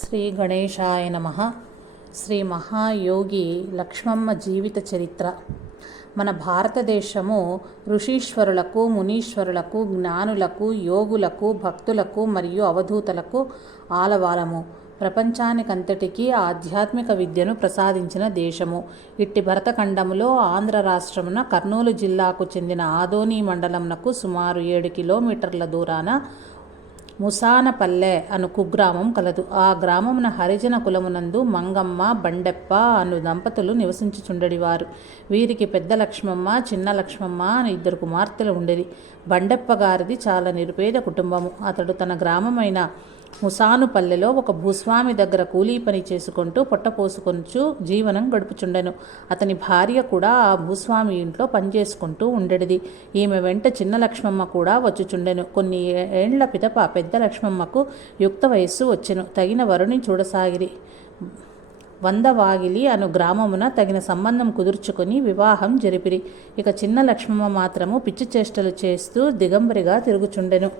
శ్రీ గణేశాయ నమ. శ్రీ మహాయోగి లక్ష్మమ్మ జీవిత చరిత్ర. మన భారతదేశము ఋషీశ్వరులకు మునీశ్వరులకు జ్ఞానులకు యోగులకు భక్తులకు మరియు అవధూతలకు ఆలవాలము. ప్రపంచానికంతటికీ ఆధ్యాత్మిక విద్యను ప్రసాదించిన దేశము. ఇట్టి భరతఖండములో ఆంధ్ర రాష్ట్రమున కర్నూలు జిల్లాకు చెందిన ఆదోని మండలంనకు సుమారు ఏడు కిలోమీటర్ల దూరాన ముసానపల్లె అను కుగ్రామం కలదు. ఆ గ్రామమున హరిజన కులమునందు మంగమ్మ బండెప్ప అను దంపతులు నివసించుచుండడివారు. వీరికి పెద్ద లక్ష్మమ్మ చిన్న లక్ష్మమ్మ అని ఇద్దరు కుమార్తెలు ఉండేది. బండెప్ప గారిది చాలా నిరుపేద కుటుంబము. అతడు తన గ్రామమైన ముసానుపల్లెలో ఒక భూస్వామి దగ్గర కూలీ పని చేసుకుంటూ పొట్టపోసుకొనుచు జీవనం గడుపుచుండెను. అతని భార్య కూడా ఆ భూస్వామి ఇంట్లో పనిచేసుకుంటూ ఉండేది ఈమె వెంట చిన్న లక్ష్మమ్మ కూడా వచ్చుచుండెను. కొన్ని ఏండ్ల పిదప పెద్ద లక్ష్మమ్మకు యుక్త వయస్సు వచ్చెను. తగిన వరుని చూడసాగిరి. వందవాగిలి అను గ్రామమున తగిన సంబంధం కుదుర్చుకొని వివాహం జరిపిరి. ఇక చిన్న లక్ష్మమ్మ మాత్రము పిచ్చి చేష్టలు చేస్తూ దిగంబరిగా తిరుగుచుండెను.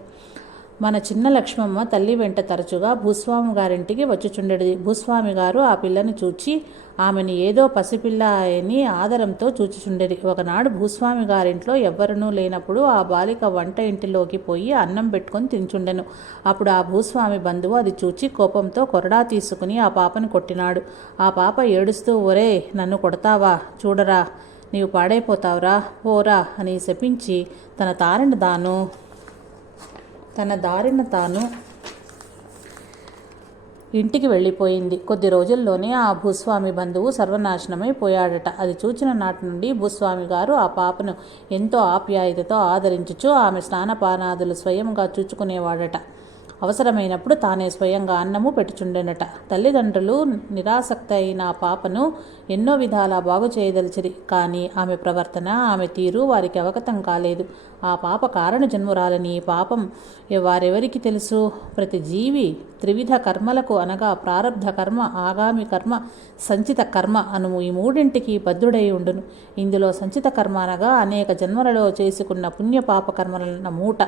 మన చిన్న లక్ష్మమ్మ తల్లి వెంట తరచుగా భూస్వామి గారింటికి వచ్చుచుండెడిది భూస్వామి గారు ఆ పిల్లని చూచి ఆమెని ఏదో పసిపిల్ల అని ఆదరంతో చూచుచుండెది. ఒకనాడు భూస్వామి గారింట్లో ఎవ్వరనూ లేనప్పుడు ఆ బాలిక వంట ఇంటిలోకి పోయి అన్నం పెట్టుకొని తించుండెను. అప్పుడు ఆ భూస్వామి బంధువు అది చూచి కోపంతో కొరడా తీసుకుని ఆ పాపను కొట్టినాడు. ఆ పాప ఏడుస్తూ ఒరే నన్ను కొడతావా? చూడరా నీవు పాడైపోతావురా పోరా అని శపించి తన తారని దాను తన దారిన తాను ఇంటికి వెళ్ళిపోయింది. కొద్ది రోజుల్లోనే ఆ భూస్వామి బంధువు సర్వనాశనమైపోయాడట. అది చూచిన నాటి నుండి భూస్వామి గారు ఆ పాపను ఎంతో ఆప్యాయతతో ఆదరించుచు ఆమె స్నానపానాదులు స్వయంగా చూచుకునేవాడట. అవసరమైనప్పుడు తానే స్వయంగా అన్నము పెట్టుచుండెనట. తల్లిదండ్రులు నిరాసక్త అయిన పాపను ఎన్నో విధాలా బాగు చేయదలిచిరి. కానీ ఆమె ప్రవర్తన ఆమె తీరు వారికి అవగతం కాలేదు. ఆ పాప కారణ జన్మురాలని పాపం వారెవరికి తెలుసు? ప్రతి జీవి త్రివిధ కర్మలకు అనగా ప్రారంధ కర్మ ఆగామి కర్మ సంచిత కర్మ అను ఈ మూడింటికి బద్ధుడై ఉండును. ఇందులో సంచిత కర్మ అనగా అనేక జన్మలలో చేసుకున్న పుణ్య కర్మలన్న మూట.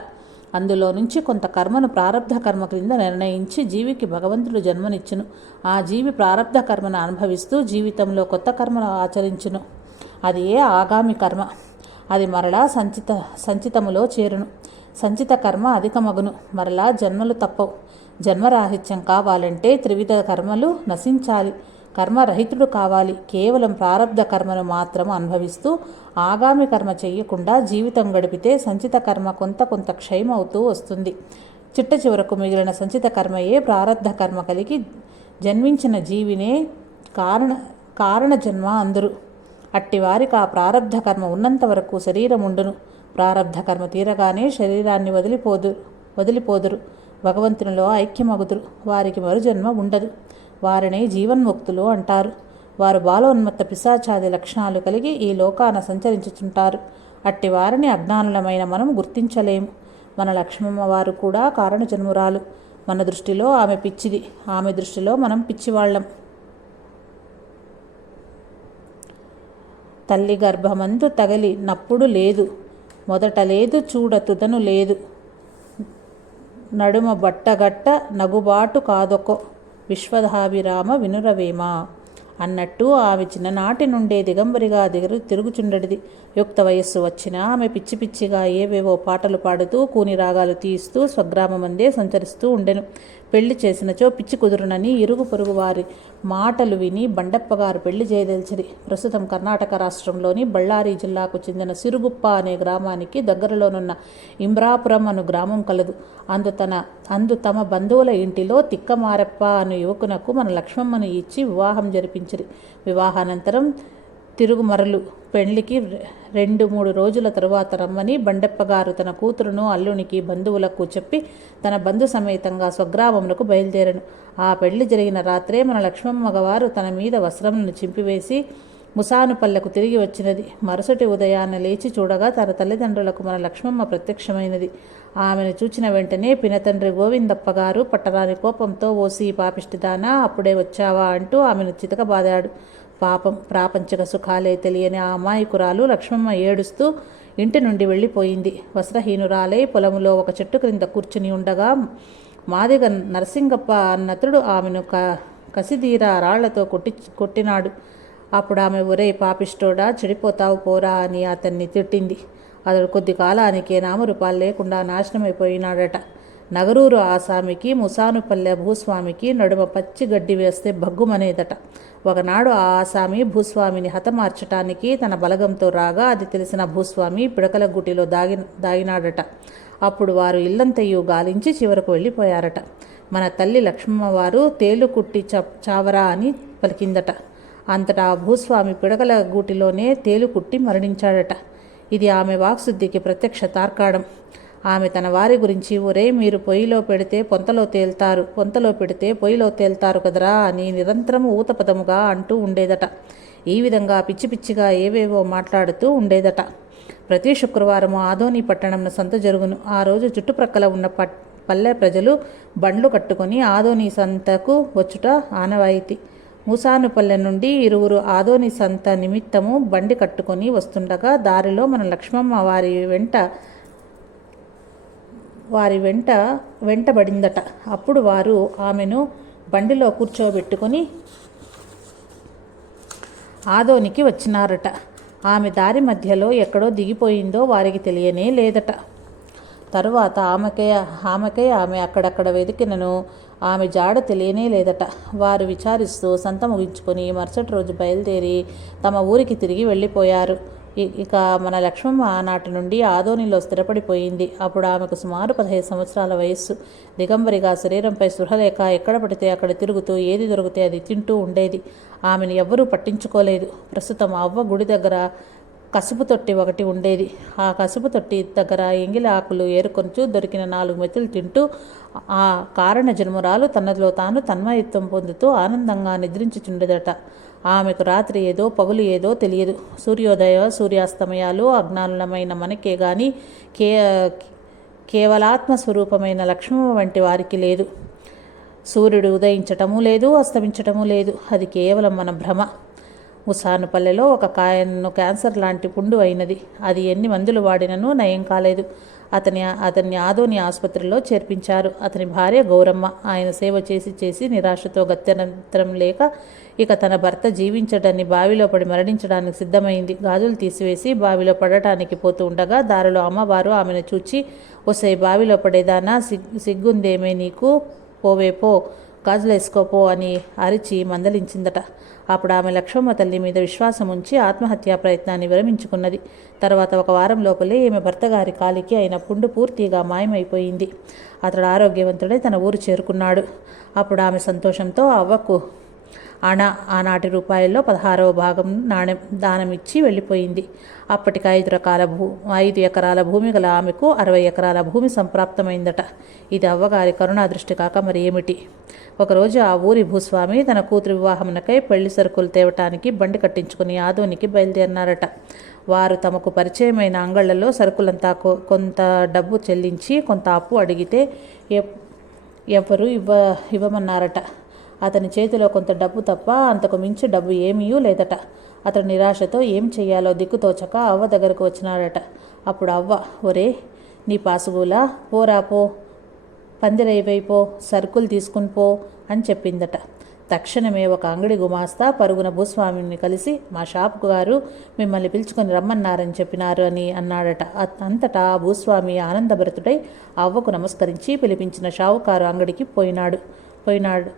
అందులో నుంచి కొంత కర్మను ప్రారబ్ధ కర్మ క్రింద నిర్ణయించి జీవికి భగవంతుడు జన్మనిచ్చును. ఆ జీవి ప్రారబ్ధ కర్మను అనుభవిస్తూ జీవితంలో కొత్త కర్మను ఆచరించును. అది ఏ ఆగామి కర్మ? అది మరలా సంచిత సంచితములో చేరును. సంచిత కర్మ అధికమగును. మరలా జన్మలు తప్పవు. జన్మరాహిత్యం కావాలంటే త్రివిధ కర్మలు నశించాలి. కర్మరహితుడు కావాలి. కేవలం ప్రారబ్ధ కర్మను మాత్రం అనుభవిస్తూ ఆగామి కర్మ చెయ్యకుండా జీవితం గడిపితే సంచిత కర్మ కొంత కొంత క్షయమవుతూ వస్తుంది. చిట్ట చివరకు మిగిలిన సంచిత కర్మయే ప్రారబ్ధ కర్మ కలిగి జన్మించిన జీవినే కారణ కారణ జన్మ అందరు. అట్టివారికి ఆ ప్రారబ్ధ కర్మ ఉన్నంత వరకు శరీరం ఉండును. ప్రారబ్ధ కర్మ తీరగానే శరీరాన్ని వదిలిపోదు వదిలిపోదురు. భగవంతునిలో ఐక్యమగుదురు. వారికి మరుజన్మ ఉండదు. వారిని జీవన్ముక్తులు అంటారు. వారు బాలోన్మత్త పిశాచాది లక్షణాలు కలిగి ఈ లోకాన సంచరించుచుంటారు. అట్టి వారిని అజ్ఞానులమైన మనం గుర్తించలేము. మన లక్ష్మమ్మ వారు కూడా కారణజన్మురాలు. మన దృష్టిలో ఆమె పిచ్చిది. ఆమె దృష్టిలో మనం పిచ్చివాళ్ళం తల్లి గర్భమందు తగలి నప్పుడు లేదు. మొదట లేదు చూడ తుదను లేదు. నడుమ బట్టగట్ట నగుబాటు కాదొకో. విశ్వధాభిరామ వినురవేమ. అన్నట్టు ఆమె చిన్ననాటి నుండే దిగంబరిగా దిగరు తిరుగుచుండడిది. యుక్త వయస్సు వచ్చినా ఆమె పిచ్చి పిచ్చిగా ఏవేవో పాటలు పాడుతూ కూని రాగాలు తీస్తూ స్వగ్రామమందే సంచరిస్తూ ఉండెను. పెళ్ళి చేసినచో పిచ్చి కుదురునని ఇరుగు పొరుగు వారి మాటలు విని బండప్పగారు పెళ్ళి చేయదలిచిరి. ప్రస్తుతం కర్ణాటక రాష్ట్రంలోని బళ్ళారి జిల్లాకు చెందిన సిరుగుప్ప అనే గ్రామానికి దగ్గరలోనున్న ఇంబ్రాపురం అను గ్రామం కలదు. అందు తన అందు తమ బంధువుల ఇంటిలో తిక్కమారప్ప అను యువకునకు మన లక్ష్మమ్మను ఇచ్చి వివాహం జరిపించిరి. వివాహానంతరం తిరుగుమరలు పెళ్ళికి రెండు మూడు రోజుల తరువాత రమ్మని బండెప్పగారు తన కూతురును అల్లునికి బంధువులకు చెప్పి తన బంధు సమేతంగా స్వగ్రామమునకు బయలుదేరను. ఆ పెళ్ళి జరిగిన రాత్రే మన లక్ష్మమ్మగవారు తన మీద వస్త్రములను చింపివేసి ముసానుపల్లెకు తిరిగి వచ్చినది. మరుసటి ఉదయాన్న లేచి చూడగా తన తల్లిదండ్రులకు మన లక్ష్మమ్మ ప్రత్యక్షమైనది. ఆమెను చూచిన వెంటనే పినతండ్రి గోవిందప్ప గారు పట్టరాని కోపంతో ఓసి పాపిష్టిదానా అప్పుడే వచ్చావా అంటూ ఆమెను చితకబాదాడు. పాపం ప్రాపంచిక సుఖాలే తెలియని ఆ అమాయకురాలు లక్ష్మమ్మ ఏడుస్తూ ఇంటి నుండి వెళ్ళిపోయింది. వస్త్రహీనురాలై పొలంలో ఒక చెట్టు క్రింద కూర్చుని ఉండగా మాదిగ నరసింగప్ప అన్నతుడు ఆమెను క కసిదీర రాళ్ళతో కొట్టి కొట్టినాడు. అప్పుడు ఆమె ఒరే పాపిష్టోడా చెడిపోతావు పోరా అని అతన్ని తిట్టింది. అతడు కొద్ది కాలానికే నామరూపాలు లేకుండా నాశనమైపోయినాడట. నగరూరు ఆసామికి ముసానుపల్లె భూస్వామికి నడుమ పచ్చి గడ్డి వేస్తే భగ్గుమనేదట. ఒకనాడు ఆ ఆసామి భూస్వామిని హతమార్చటానికి తన బలగంతో రాగా అది తెలిసిన భూస్వామి పిడకల గుటిలో దాగి దాగినాడట. అప్పుడు వారు ఇల్లంతయు గాలించి చివరకు వెళ్ళిపోయారట. మన తల్లి లక్ష్మమ్మవారు తేలు కుట్టి చ చావరా అని పలికిందట. అంతటా ఆ భూస్వామి పిడకల గూటిలోనే తేలు కుట్టి మరణించాడట. ఇది ఆమె వాక్శుద్ధికి ప్రత్యక్ష తార్కాణం. ఆమె తన వారి గురించి ఒరే మీరు పొయ్యిలో పెడితే పొంతలో తేల్తారు పొంతలో పెడితే పొయ్యిలో తేల్తారు కదరా అని నిరంతరము ఊతపదముగా అంటూ ఉండేదట. ఈ విధంగా పిచ్చి పిచ్చిగా ఏవేవో మాట్లాడుతూ ఉండేదట. ప్రతి శుక్రవారము ఆదోని పట్టణంను సంత జరుగును. ఆ రోజు చుట్టుప్రక్కల ఉన్న పట్ పల్లె ప్రజలు బండ్లు కట్టుకొని ఆదోని సంతకు వచ్చుట ఆనవాయితీ. మూసానుపల్లె నుండి ఇరువురు ఆదోని సంత నిమిత్తము బండి కట్టుకొని వస్తుండగా దారిలో మన లక్ష్మమ్మ వారి వెంట వారి వెంట వెంటబడిందట. అప్పుడు వారు ఆమెను బండిలో కూర్చోబెట్టుకొని ఆదోనికి వచ్చినారట. ఆమె దారి మధ్యలో ఎక్కడో దిగిపోయిందో వారికి తెలియనే లేదట. తరువాత ఆమెకే ఆమెకే ఆమె అక్కడక్కడ వెతికినను. ఆమె జాడ తెలియనే లేదట. వారు విచారిస్తూ సంత ముగించుకొని మరుసటి రోజు బయలుదేరి తమ ఊరికి తిరిగి వెళ్ళిపోయారు. ఇక మన లక్ష్మమ్మ ఆనాటి నుండి ఆదోనిలో స్థిరపడిపోయింది. అప్పుడు ఆమెకు సుమారు పదహైదు సంవత్సరాల వయస్సు. దిగంబరిగా శరీరంపై స్పృహ ఎక్కడ పడితే అక్కడ తిరుగుతూ ఏది దొరికితే అది తింటూ ఉండేది. ఆమెను ఎవ్వరూ పట్టించుకోలేదు. ప్రస్తుతం అవ్వ గుడి దగ్గర కసుపు తొట్టి ఒకటి ఉండేది. ఆ కసుపు తొట్టి దగ్గర ఎంగిలి ఆకులు ఏరుకొంచు దొరికిన నాలుగు మెతులు తింటూ ఆ కారణ జన్మరాలు తనలో తాను తన్మయత్వం పొందుతూ ఆనందంగా నిద్రించుచుండదట. ఆమెకు రాత్రి ఏదో పగులు ఏదో తెలియదు. సూర్యోదయ సూర్యాస్తమయాలు అజ్ఞానులమైన మనకే గాని కే కేవలాత్మ స్వరూపమైన లక్ష్మమ్మ వంటి వారికి లేదు. సూర్యుడు ఉదయించటము లేదు అస్తమించటము లేదు. అది కేవలం మన భ్రమ. ఉసానుపల్లెలో ఒక కాయన్ను క్యాన్సర్ లాంటి పుండు అయినది. అది ఎన్ని మందులు వాడినను నయం కాలేదు. అతని అతన్ని ఆదోని ఆసుపత్రిలో చేర్పించారు. అతని భార్య గౌరమ్మ ఆయన సేవ చేసి చేసి నిరాశతో గత్యంతరం లేక ఇక తన భర్త జీవించడాన్ని బావిలో పడి మరణించడానికి సిద్ధమైంది. గాజులు తీసివేసి బావిలో పడటానికి పోతూ ఉండగా దారిలో అమ్మవారు ఆమెను చూచి ఒసే బావిలో పడేదానా? సిగ్ సిగ్గుందేమే నీకు? పోవే గాజులు వేసుకోపో అని అరిచి మందలించిందట. అప్పుడు ఆమె లక్ష్మమ్మ తల్లి మీద విశ్వాసం ఉంచి ఆత్మహత్యా ప్రయత్నాన్ని విరమించుకున్నది. తర్వాత ఒక వారం లోపలే ఈమె భర్త గారి కాలికి అయిన పుండు పూర్తిగా మాయమైపోయింది. అతడు ఆరోగ్యవంతుడై తన ఊరు చేరుకున్నాడు. అప్పుడు ఆమె సంతోషంతో అవ్వకు అనా ఆనాటి రూపాయల్లో పదహారవ భాగం నాణ్యం దానమిచ్చి వెళ్ళిపోయింది. అప్పటికి ఐదు రకాల భూ ఐదు ఎకరాల భూమి గల ఆమెకు అరవై ఎకరాల భూమి సంప్రాప్తమైందట. ఇది అవ్వగారి కరుణా దృష్టి కాక మరి ఏమిటి ఒకరోజు ఆ ఊరి భూస్వామి తన కూతురు వివాహమునకై పెళ్ళి సరుకులు తేవటానికి బండి కట్టించుకుని ఆదోనికి బయలుదేరినారట. వారు తమకు పరిచయమైన అంగళ్ళలో సరుకులంతా కొంత డబ్బు చెల్లించి కొంత అప్పు అడిగితే ఎవరు ఇవ్వ ఇవ్వమన్నారట. అతని చేతిలో కొంత డబ్బు తప్ప అంతకు మించి డబ్బు ఏమీ లేదట. అతడు నిరాశతో ఏం చెయ్యాలో దిక్కుతోచక అవ్వ దగ్గరకు వచ్చినాడట. అప్పుడు అవ్వ ఒరే నీ పాసుగూలా పోరా పో. పందిరైవైపో సరుకులు తీసుకుని పో అని చెప్పిందట. తక్షణమే ఒక అంగడి గుమాస్తా పరుగున భూస్వామిని కలిసి మా షాపుకు గారు మిమ్మల్ని పిలుచుకొని రమ్మన్నారని చెప్పినారు అని అన్నాడట. అంతటా భూస్వామి ఆనందభరితుడై అవ్వకు నమస్కరించి పిలిపించిన షావుకారు అంగడికి పోయినాడు. పోయినాడు.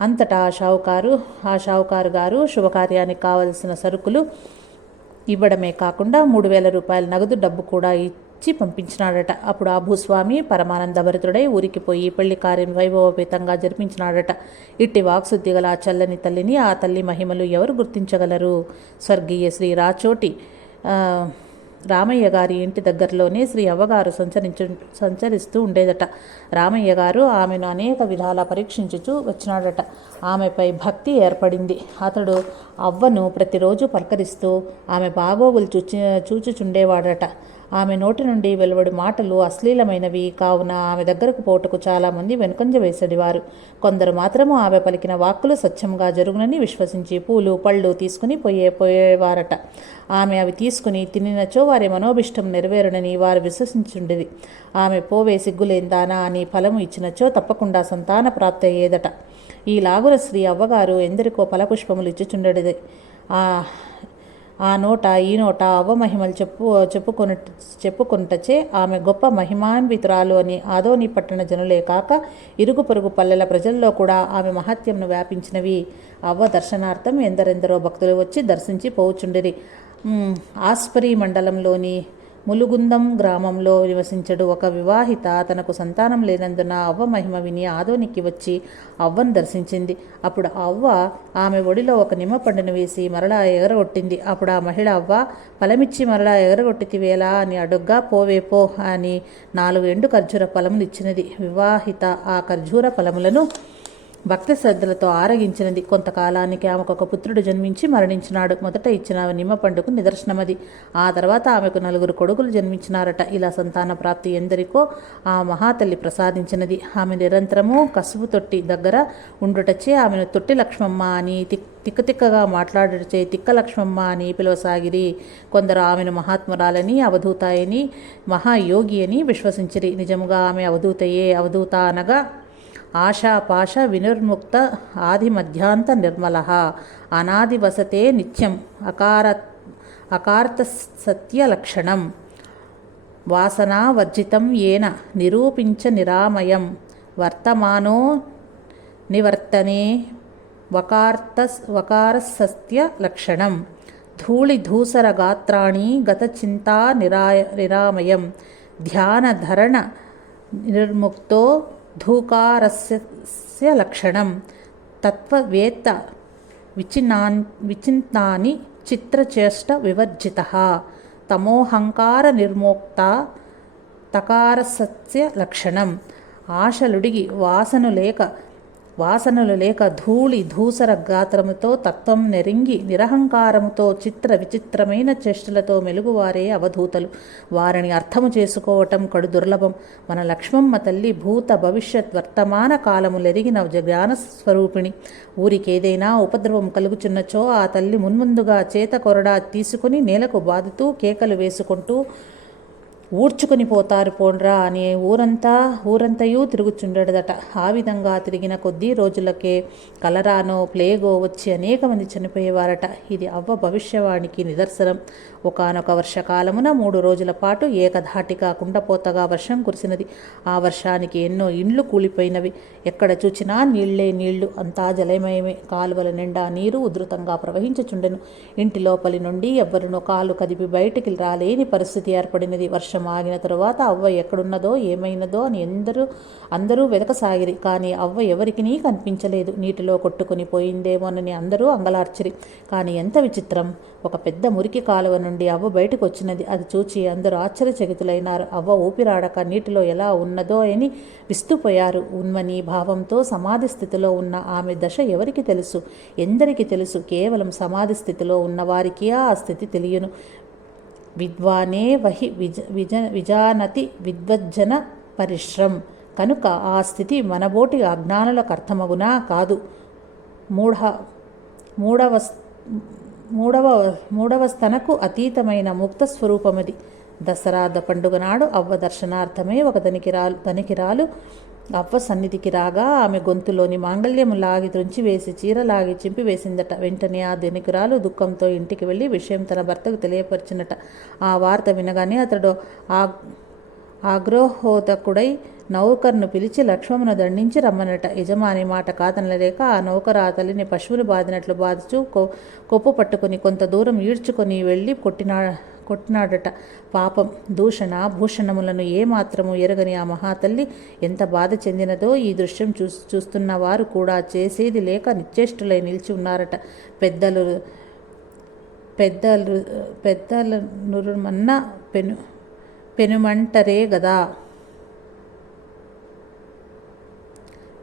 అంతటా ఆ షావుకారు ఆ షావుకారు గారు శుభకార్యానికి కావలసిన సరుకులు ఇవ్వడమే కాకుండా మూడు వేల రూపాయల నగదు డబ్బు కూడా ఇచ్చి పంపించినాడట. అప్పుడు ఆ భూస్వామి పరమానందభరితుడై ఊరికి పోయి పెళ్ళి కార్యం వైభవపేతంగా జరిపించినాడట. ఇట్టి వాక్శుద్ధి గల ఆ చల్లని తల్లిని ఆ తల్లి మహిమలు ఎవరు గుర్తించగలరు? స్వర్గీయ శ్రీ రాచోటి ఆ, రామయ్య గారి ఇంటి దగ్గరలోనే శ్రీ అవ్వగారు సంచరించు సంచరిస్తూ ఉండేదట. రామయ్య గారు ఆమెను అనేక విధాల పరీక్షించుచూ వచ్చినాడట. ఆమెపై భక్తి ఏర్పడింది. అతడు అవ్వను ప్రతిరోజు పలకరిస్తూ ఆమె బాగోగులు చూచి చూచుచుండేవాడట. ఆమె నోటి నుండి వెలువడి మాటలు అశ్లీలమైనవి. కావున ఆమె దగ్గరకు పోటుకు చాలామంది వెనుకంజ వేసడివారు. కొందరు మాత్రము ఆమె పలికిన వాక్కులు సత్యంగా జరుగునని విశ్వసించి పూలు పళ్ళు తీసుకుని పోయే పోయేవారట. ఆమె అవి తీసుకుని తినినచో వారి మనోభిష్టం నెరవేరునని వారు విశ్వసించుండేది ఆమె పోవే సిగ్గులేందానా? అని ఫలము ఇచ్చినచో తప్పకుండా సంతాన ప్రాప్తి అయ్యేదట. ఈ లాగుల శ్రీ అవ్వగారు ఎందరికో ఫలపుష్పములు ఇచ్చుచుండేది ఆ నోట ఈ నోట అవమహిమలు చెప్పు చెప్పుకొని చెప్పుకొనుటచే ఆమె గొప్ప మహిమాన్వితురాలు అని ఆదోని పట్టణ జనులే కాక ఇరుగు పొరుగు పల్లెల ప్రజల్లో కూడా ఆమె మహత్యంను వ్యాపించినవి. అవ్వ దర్శనార్థం ఎందరెందరో భక్తులు వచ్చి దర్శించి పోవుచుండిరి. ఆస్పరి మండలంలోని ములుగుందం గ్రామంలో నివసించడు ఒక వివాహిత. తనకు సంతానం లేనందున అవ్వ మహిమ విని ఆదోనికి వచ్చి అవ్వను దర్శించింది. అప్పుడు అవ్వ ఆమె ఒడిలో ఒక నిమ్మ పండును వేసి మరలా ఎగరగొట్టింది. అప్పుడు ఆ మహిళ అవ్వ ఫలమిచ్చి మరలా ఎగరగొట్టితివేలా అని అడుగ్గా పోవే పో అని నాలుగు ఎండు ఖర్జూర ఫలములు ఇచ్చినది వివాహిత ఆ ఖర్జూర ఫలములను భక్తి శ్రద్ధలతో ఆరగించినది. కొంతకాలానికి ఆమెకు ఒక పుత్రుడు జన్మించి మరణించినాడు. మొదట ఇచ్చిన నిమ్మ పండుగకు నిదర్శనమది. ఆ తర్వాత ఆమెకు నలుగురు కొడుకులు జన్మించినారట. ఇలా సంతాన ప్రాప్తి ఎందరికో ఆ మహాతల్లి ప్రసాదించినది. ఆమె నిరంతరము కసుపు తొట్టి దగ్గర ఉండుటచే ఆమెను తొట్టి లక్ష్మమ్మ అని తిక్ తిక్క తిక్కగా మాట్లాడుటచే తిక్క లక్ష్మమ్మ అని పిలవసాగిరి. కొందరు ఆమెను మహాత్మురాలని అవధూతాయని మహాయోగి అని విశ్వసించిరి. నిజముగా ఆమె అవధూతయే అవధూత అనగా ఆశా పాశ వినిర్ముక్త ఆది మధ్యాంత నిర్మల. అనాది వసతే నిత్యం అకార అకార్త సత్య వాసనావర్జితం ఏన నిరూపించ నిరామయం. వర్తమానో నివర్తనే వకార్త వకారసత్య లక్షణం ధూళిధూసరగాత్రాణి గతచింతా నిరాయ నిరామయం. ధ్యానధరణ నిర్ముక్తో ధూకారస్య లక్షణం. తత్వవేత్త విచిన్నాన్ విచింతాని చిత్రచేష్ట వివర్జిత. తమోహంకార నిర్మోక్త తకారసత్య లక్షణం. ఆశలుడిగి వాసను లేక వాసనలు లేక ధూళి ధూసర గాత్రముతో తత్వం నెరింగి నిరహంకారముతో చిత్ర విచిత్రమైన చేష్టలతో మెలుగువారే అవధూతలు. వారిని అర్థము చేసుకోవటం కడు దుర్లభం. మన లక్ష్మమ్మ తల్లి భూత భవిష్యత్ వర్తమాన కాలములెరిగిన జ్ఞాన స్వరూపిణి ఊరికేదైనా ఉపద్రవం కలుగుచున్నచో ఆ తల్లి మున్ముందుగా చేత కొరడా తీసుకుని నేలకు బాదుతూ కేకలు వేసుకుంటూ ఊడ్చుకొని పోతారు పోండ్రా అని ఊరంతా ఊరంతయూ తిరుగుచుండెడదట. ఆ విధంగా తిరిగిన కొద్ది రోజులకే కలరానో ప్లేగో వచ్చి అనేక మంది చనిపోయేవారట. ఇది అవ్వ భవిష్యవాణికి నిదర్శనం. ఒకనొక వర్షకాలమున మూడు రోజుల పాటు ఏకధాటిగా కుండపోతగా వర్షం కురిసినది. ఆ వర్షానికి ఎన్నో ఇండ్లు కూలిపోయినవి. ఎక్కడ చూచినా నీళ్ళే నీళ్ళు. అంతా జలమయమే. కాలువల నిండా నీరు ఉధృతంగా ప్రవహించుచుండెను. ఇంటి లోపలి నుండి ఎవ్వరునో కాలు కదిపి బయటికి రాలేని పరిస్థితి ఏర్పడినది. వర్షం ఆగిన తరువాత అవ్వ ఎక్కడున్నదో ఏమైనదో అని ఎందరూ అందరూ వెతకసాగిరి కానీ అవ్వ ఎవరికినీ కనిపించలేదు. నీటిలో కొట్టుకుని పోయిందేమోనని అందరూ అంగలార్చిరి. కానీ ఎంత విచిత్రం! ఒక పెద్ద మురికి కాలువ నుండి అవ్వ బయటకు వచ్చినది అది చూచి అందరూ ఆశ్చర్యచకితులైనారు. అవ్వ ఊపిరాడక నీటిలో ఎలా ఉన్నదో అని విస్తుపోయారు. ఉన్మని భావంతో సమాధి స్థితిలో ఉన్న ఆమె దశ ఎవరికి తెలుసు? ఎందరికి తెలుసు? కేవలం సమాధి స్థితిలో ఉన్నవారికి ఆ స్థితి తెలియను. విద్వానే వహి విజ విజ విజానతి విద్వజ్జన పరిశ్రమ్. కనుక ఆ స్థితి మనబోటి అజ్ఞానులకు అర్థమగునా కాదు. మూఢ మూడవ మూడవ మూడవస్థనకు అతీతమైన ముక్త స్వరూపమది. దసరాద పండుగ నాడు అవ్వ దర్శనార్థమే ఒక ధనికిరాలు ధనికిరాలు అవ్వ సన్నిధికి రాగా ఆమె గొంతులోని మాంగళ్యము లాగి త్రుంచి వేసి చీర లాగి చింపి వేసిందట వెంటనే ఆ ధనికురాలు దుఃఖంతో ఇంటికి వెళ్ళి విషయం తన భర్తకు తెలియపరిచినట. ఆ వార్త వినగానే అతడు ఆ ఆగ్రహోతకుడై నౌకర్ను పిలిచి లక్ష్మమును దండించి రమ్మనట. యజమాని మాట కాదనలేక ఆ నౌకరు ఆ తల్లిని పశువులు బాదినట్లు బాదుచూ కొప్పు పట్టుకుని కొంత దూరం ఈడ్చుకొని వెళ్ళి కొట్టినా కొట్టినాడట. పాపం దూషణ భూషణములను ఏమాత్రము ఎరగని ఆ మహాతల్లి ఎంత బాధ చెందినదో ఈ దృశ్యం చూ చూస్తున్న వారు కూడా చేసేది లేక నిశ్చేష్టులై నిలిచి ఉన్నారట. పెద్దలు పెద్దలు పెద్దల నురుమన్న పెను పెనుమంటరే గదా.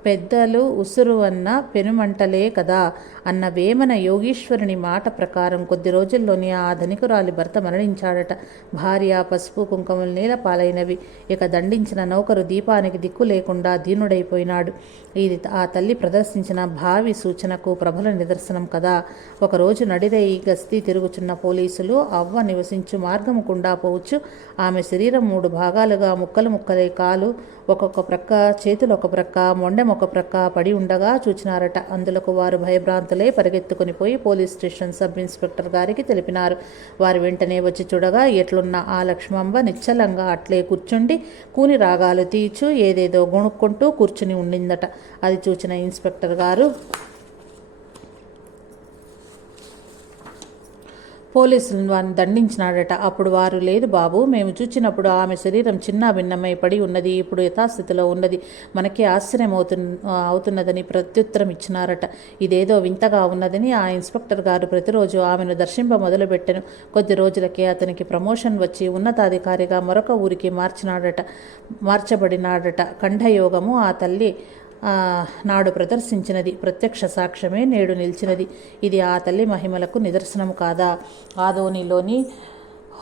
పెద్దలు ఉసురు అన్న పెనుమంటలే కదా అన్న వేమన యోగీశ్వరుని మాట ప్రకారం కొద్ది రోజుల్లోనే ఆ ధనికురాలి భర్త మరణించాడట. భార్య పసుపు కుంకుమలు నేల పాలైనవి ఇక దండించిన నౌకరు దీపానికి దిక్కు లేకుండా దీనుడైపోయినాడు. ఇది ఆ తల్లి ప్రదర్శించిన భావి సూచనకు ప్రబల నిదర్శనం కదా. ఒకరోజు నడిదై గస్తీ తిరుగుచున్న పోలీసులు అవ్వ నివసించు మార్గము కుండా పోవచ్చు. ఆమె శరీరం మూడు భాగాలుగా ముక్కలు ముక్కలై కాలు ఒక్కొక్క ప్రక్క చేతులు ఒక ప్రక్క మొండెం ఒక ప్రక్క పడి ఉండగా చూచినారట. అందులకు వారు భయభ్రాంతులై పరిగెత్తుకుని పోయి పోలీస్ స్టేషన్ సబ్ ఇన్స్పెక్టర్ గారికి తెలిపినారు. వారు వెంటనే వచ్చి చూడగా ఎట్లున్న ఆ లక్ష్మంబ నిశ్చలంగా అట్లే కూర్చుండి కూని రాగాలు తీచు ఏదేదో గొణుక్కుంటూ కూర్చుని ఉండిందట. అది చూచిన ఇన్స్పెక్టర్ గారు పోలీసులను వారిని దండించినాడట. అప్పుడు వారు లేదు బాబు మేము చూచినప్పుడు ఆమె శరీరం చిన్న భిన్నమై పడి ఉన్నది ఇప్పుడు యథాస్థితిలో ఉన్నది. మనకి ఆశ్చర్యం అవుతు అవుతున్నదని ప్రత్యుత్తరం ఇచ్చినారట. ఇదేదో వింతగా ఉన్నదని ఆ ఇన్స్పెక్టర్ గారు ప్రతిరోజు ఆమెను దర్శింప మొదలుపెట్టెను కొద్ది రోజులకే అతనికి ప్రమోషన్ వచ్చి ఉన్నతాధికారిగా మరొక ఊరికి మార్చినాడట మార్చబడినాడట. కంఠయోగము ఆ తల్లి నాడు ప్రదర్శించినది. ప్రత్యక్ష సాక్ష్యమే నేడు నిలిచినది. ఇది ఆ తల్లి మహిమలకు నిదర్శనం కాదా? ఆదోనిలోని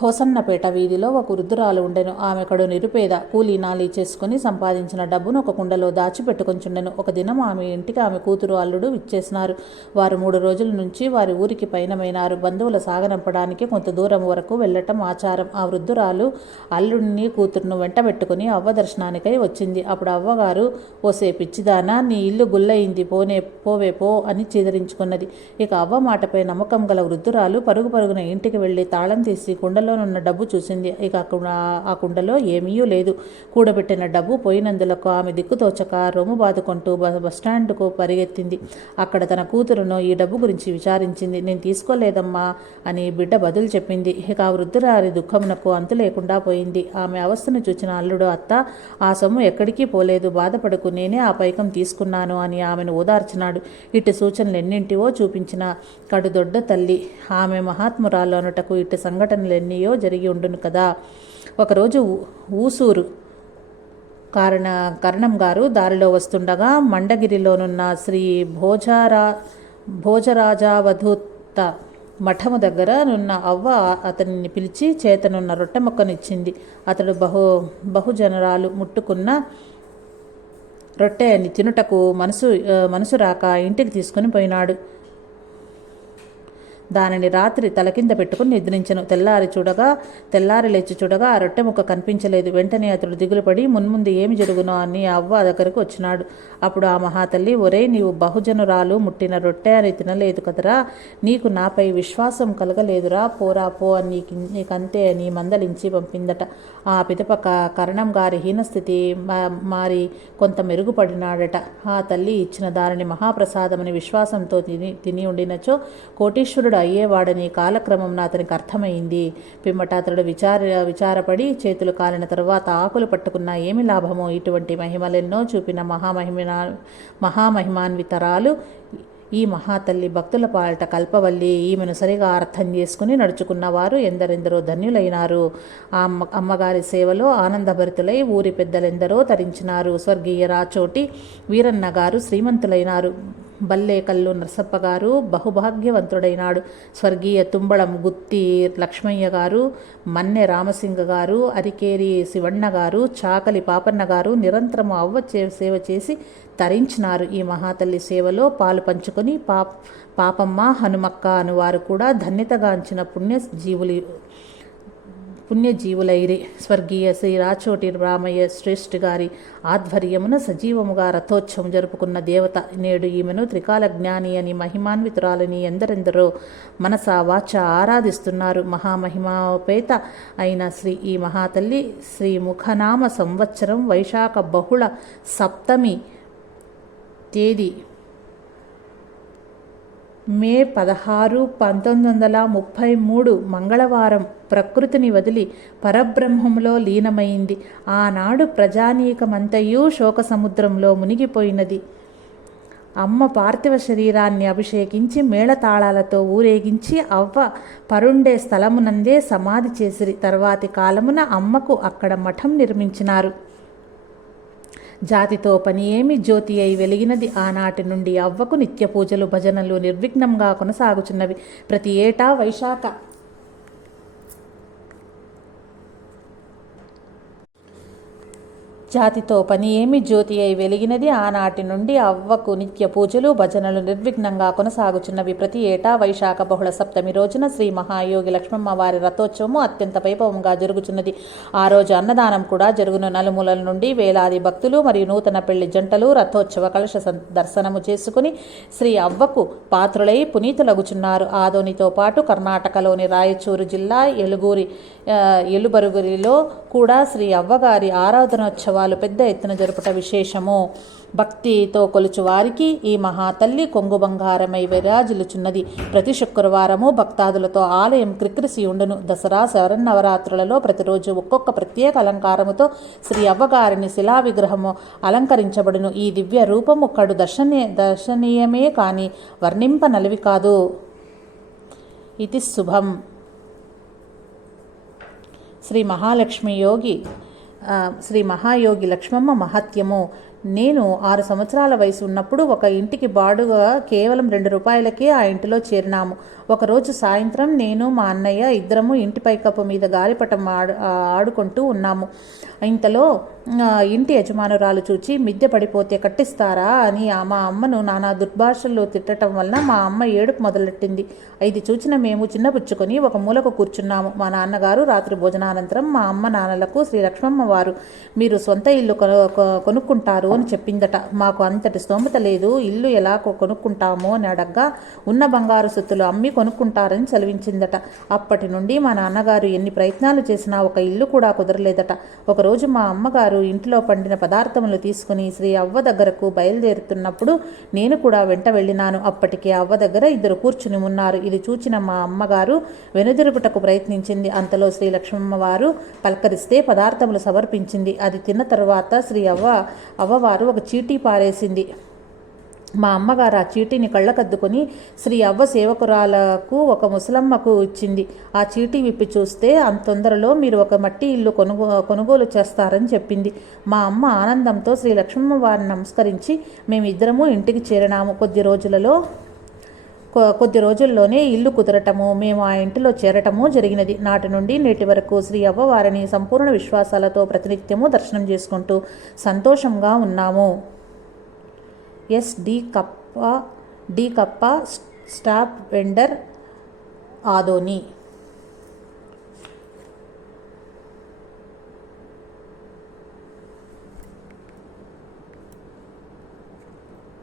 హోసన్నపేట వీధిలో ఒక వృద్ధురాలు ఉండెను. ఆమెకడు నిరుపేద. కూలీ నాలి చేసుకుని సంపాదించిన డబ్బును ఒక కుండలో దాచిపెట్టుకొంచుండెను. ఒక దినం ఆమె ఇంటికి ఆమె కూతురు అల్లుడు విచ్చేసినారు. వారు మూడు రోజుల నుంచి వారి ఊరికి పయనమైనారు. బంధువుల సాగనంపడానికి కొంత దూరం వరకు వెళ్ళటం ఆచారం. ఆ వృద్ధురాలు అల్లుడిని కూతురును వెంటబెట్టుకుని అవ్వ దర్శనానికై వచ్చింది. అప్పుడు అవ్వగారు ఓసే పిచ్చిదానా నీ ఇల్లు గుల్లయింది పోనే పోవే పో అని చీదరించుకున్నది. ఇక అవ్వ మాటపై నమ్మకం గల వృద్ధురాలు పరుగు పరుగున ఇంటికి వెళ్ళి తాళం తీసి కుండ కుండలోనున్న డబ్బు చూసింది. ఇక ఆ కుండలో ఏమీ లేదు. కూడబెట్టిన డబ్బు పోయినందులకు ఆమె దిక్కుతోచక రొమ్ము బాదుకుంటూ బస్టాండ్కు పరిగెత్తింది. అక్కడ తన కూతురును ఈ డబ్బు గురించి విచారించింది. నేను తీసుకోలేదమ్మా అని బిడ్డ బదులు చెప్పింది. ఇక ఆ వృద్ధురారి దుఃఖమునకు అంతు లేకుండా పోయింది. ఆమె అవస్థను చూచిన అల్లుడు అత్త ఆ సొమ్ము ఎక్కడికి పోలేదు. బాధపడకు. నేనే ఆ పైకం తీసుకున్నాను అని ఆమెను ఓదార్చినాడు. ఇటు సూచనలు ఎన్నింటివో చూపించిన కడుదొడ్డ తల్లి. ఆమె మహాత్మురాలు అనుటకు ఇటు సంఘటనలు ఎన్నియో జరిగి ఉండును కదా. ఒకరోజు ఊసూరు కారణ కరణం గారు దారిలో వస్తుండగా మండగిరిలోనున్న శ్రీ భోజారా భోజరాజావధూత మఠము దగ్గర నున్న అవ్వ అతనిని పిలిచి చేతనున్న రొట్టె మొక్కనిచ్చింది. అతడు బహు బహుజనరాలు ముట్టుకున్న రొట్టె అని తినుటకు మనసు మనసు రాక ఇంటికి తీసుకుని పోయినాడు. దానిని రాత్రి తల కింద పెట్టుకుని నిద్రించను. తెల్లారి చూడగా తెల్లారి లేచి చూడగా ఆ రొట్టె ముక్క కనిపించలేదు. వెంటనే అతడు దిగులుపడి మున్ముందు ఏమి జరుగునో అని అవ్వ దగ్గరకు వచ్చినాడు. అప్పుడు ఆ మహాతల్లి ఒరే నీవు బహుజనురాలు ముట్టిన రొట్టె అని తినలేదు కదరా. నీకు నాపై విశ్వాసం కలగలేదురా. పోరా పో అని నీకు నీకంతే అని మందలించి పంపిందట. ఆ పిదపక కరణం గారి హీనస్థితి మారి కొంత మెరుగుపడినాడట. ఆ తల్లి ఇచ్చిన దారిని మహాప్రసాదమని విశ్వాసంతో తిని తిని ఉండినచో కోటీశ్వరుడు అయ్యేవాడని కాలక్రమం అతనికి అర్థమైంది. పిమ్మట అతడు విచార విచారపడి చేతులు కాలిన తరువాత ఆకులు పట్టుకున్న ఏమి లాభమో? ఇటువంటి మహిమలెన్నో చూపిన మహామహిమ మహామహిమాన్వితరాలు ఈ మహాతల్లి భక్తుల పాలట కల్పవల్లి ఈమెను సరిగా అర్థం చేసుకుని నడుచుకున్నవారు ఎందరెందరో ధన్యులైనారు. ఆ అమ్మగారి సేవలో ఆనందభరితులై ఊరి పెద్దలెందరో తరించినారు. స్వర్గీయ రాచోటి వీరన్న గారు శ్రీమంతులైనారు. బల్లేకల్లు నరసప్ప గారు బహుభాగ్యవంతుడైనాడు. స్వర్గీయ తుంబళం గుత్తి లక్ష్మయ్య గారు మన్నె రామసింగ గారు అరికేరి శివಣ್ణ గారు చాకలి పాపన్న గారు నిరంతరము అవ్వ సేవ చేసి తరించినారు. ఈ మహాతల్లి సేవలో పాలు పంచుకొని పాప పాపమ్మ హనుమక్క అనువారు కూడా ధన్యతగాంచిన పుణ్య జీవులు పుణ్యజీవులైరి స్వర్గీయ శ్రీ రాచోటి రామయ్య శ్రేష్ఠ గారి ఆధ్వర్యమున సజీవముగా రథోత్సవం జరుపుకున్న దేవత నేడు ఈమెను త్రికాల జ్ఞాని అని మహిమాన్వితురాలని ఎందరెందరో మనస వాచ ఆరాధిస్తున్నారు. మహామహిమాపేత అయిన శ్రీ ఈ మహాతల్లి శ్రీ ముఖనామ సంవత్సరం వైశాఖ బహుళ సప్తమి తేదీ మే పదహారు పంతొమ్మిది వందల ముప్పై మూడు మంగళవారం ప్రకృతిని వదిలి పరబ్రహ్మంలో లీనమైంది. ఆనాడు ప్రజానీకమంతయు శోకసముద్రంలో మునిగిపోయినది. అమ్మ పార్థివ శరీరాన్ని అభిషేకించి మేళతాళాలతో ఊరేగించి అవ్వ పరుండే స్థలమునందే సమాధి చేసిరి. తర్వాతి కాలమున అమ్మకు అక్కడ మఠం నిర్మించినారు. జాతితో పని ఏమి జ్యోతి అయి వెలిగినది ఆనాటి నుండి అవ్వకు నిత్య పూజలు భజనలు నిర్విఘ్నంగా కొనసాగుచున్నవి. ప్రతి ఏటా వైశాఖ జాతితో పని ఏమి జ్యోతి అయి వెలిగినది ఆనాటి నుండి అవ్వకు నిత్య పూజలు భజనలు నిర్విఘ్నంగా కొనసాగుచున్నవి. ప్రతి ఏటా వైశాఖ బహుళ సప్తమి రోజున శ్రీ మహాయోగి లక్ష్మమ్మ వారి రథోత్సవము అత్యంత వైభవంగా జరుగుచున్నది. ఆ రోజు అన్నదానం కూడా జరుగును. నలుమూలల నుండి వేలాది భక్తులు మరియు నూతన పెళ్ళి జంటలు రథోత్సవ కలశ దర్శనము చేసుకుని శ్రీ అవ్వకు పాత్రులై పునీతులగుచున్నారు. ఆదోనితో పాటు కర్ణాటకలోని రాయచూరు జిల్లా ఎలుగూరి ఎలుబరుగురిలో కూడా శ్రీ అవ్వగారి ఉత్సవాలు పెద్ద ఎత్తున జరుపుట విశేషము. భక్తితో కొలుచు వారికి ఈ మహాతల్లి కొంగు బంగారమై విరాజిల్లుచున్నది. ప్రతి శుక్రవారము భక్తాదులతో ఆలయం క్రిక్రిసి ఉండును దసరా శరన్నవరాత్రులలో ప్రతిరోజు ఒక్కొక్క ప్రత్యేక అలంకారముతో శ్రీ అవ్వగారిని శిలా విగ్రహము అలంకరించబడును. ఈ దివ్య రూపము కడు దర్శనీయ దర్శనీయమే కానీ వర్ణింపనలివి కాదు. ఇది శుభం. శ్రీ మహాలక్ష్మి యోగి శ్రీ మహాయోగి లక్ష్మమ్మ మహత్యము నేను ఆరు సంవత్సరాల వయసు ఉన్నప్పుడు ఒక ఇంటికి బాడుగా కేవలం రెండు రూపాయలకే ఆ ఇంటిలో చేరినాము. ఒకరోజు సాయంత్రం నేను మా అన్నయ్య ఇద్దరము ఇంటి పైకప్పు మీద గాలిపటం ఆడు ఆడుకుంటూ ఉన్నాము. ఇంతలో ఇంటి యజమానురాలు చూచి మిద్దె పడిపోతే కట్టిస్తారా అని ఆ మా అమ్మను నానా దుర్భాషల్లో తిట్టడం వలన మా అమ్మ ఏడుపు మొదలెట్టింది. ఇది చూచిన మేము చిన్నపుచ్చుకొని ఒక మూలకు కూర్చున్నాము. మా నాన్నగారు రాత్రి భోజనానంతరం మా అమ్మ నాన్నలకు శ్రీ లక్ష్మమ్మ వారు మీరు సొంత ఇల్లు కొను కొనుక్కుంటారు అని చెప్పిందట. మాకు అంతటి స్తోమత లేదు. ఇల్లు ఎలా కొనుక్కుంటామో కొనుక్కుంటాము అని అడగ్గా ఉన్న బంగారు సొత్తులు అమ్మి కొనుక్కుంటారని చదివించిందట. అప్పటి నుండి మా నాన్నగారు ఎన్ని ప్రయత్నాలు చేసినా ఒక ఇల్లు కూడా కుదరలేదట. ఒకరోజు మా అమ్మగారు ఇంట్లో పండిన పదార్థములు తీసుకుని శ్రీ అవ్వ దగ్గరకు బయలుదేరుతున్నప్పుడు నేను కూడా వెంట వెళ్ళినాను. అప్పటికి అవ్వ దగ్గర ఇద్దరు కూర్చుని ఉన్నారు. ఇది చూచిన మా అమ్మగారు వెనుదిరుగుటకు ప్రయత్నించింది. అంతలో శ్రీ లక్ష్మమ్మ వారు పలకరిస్తే పదార్థములు సమర్పించింది. అది తిన్న తర్వాత శ్రీ అవ్వ అవ్వ అమ్మవారు ఒక చీటీ పారేసింది. మా అమ్మగారు ఆ చీటీని కళ్ళకద్దుకొని శ్రీ అవ్వ సేవకురాలకు ఒక ముసలమ్మకు ఇచ్చింది. ఆ చీటీ విప్పి చూస్తే అంత తొందరలో మీరు ఒక మట్టి ఇల్లు కొనుగో కొనుగోలు చేస్తారని చెప్పింది. మా అమ్మ ఆనందంతో శ్రీ లక్ష్మమ్మ వారిని నమస్కరించి మేమిద్దరము ఇంటికి చేరినాము. కొద్ది రోజులలో కొద్ది రోజుల్లోనే ఇల్లు కుదరటము మేము ఆ ఇంటిలో చేరటము జరిగినది. నాటి నుండి నేటి వరకు శ్రీ అవ్వవారిని సంపూర్ణ విశ్వాసాలతో ప్రతినిత్యము దర్శనం చేసుకుంటూ సంతోషంగా ఉన్నాము. ఎస్. డి. కప్ప డి. కప్ప స్టాప్ వెండర్ ఆదోని.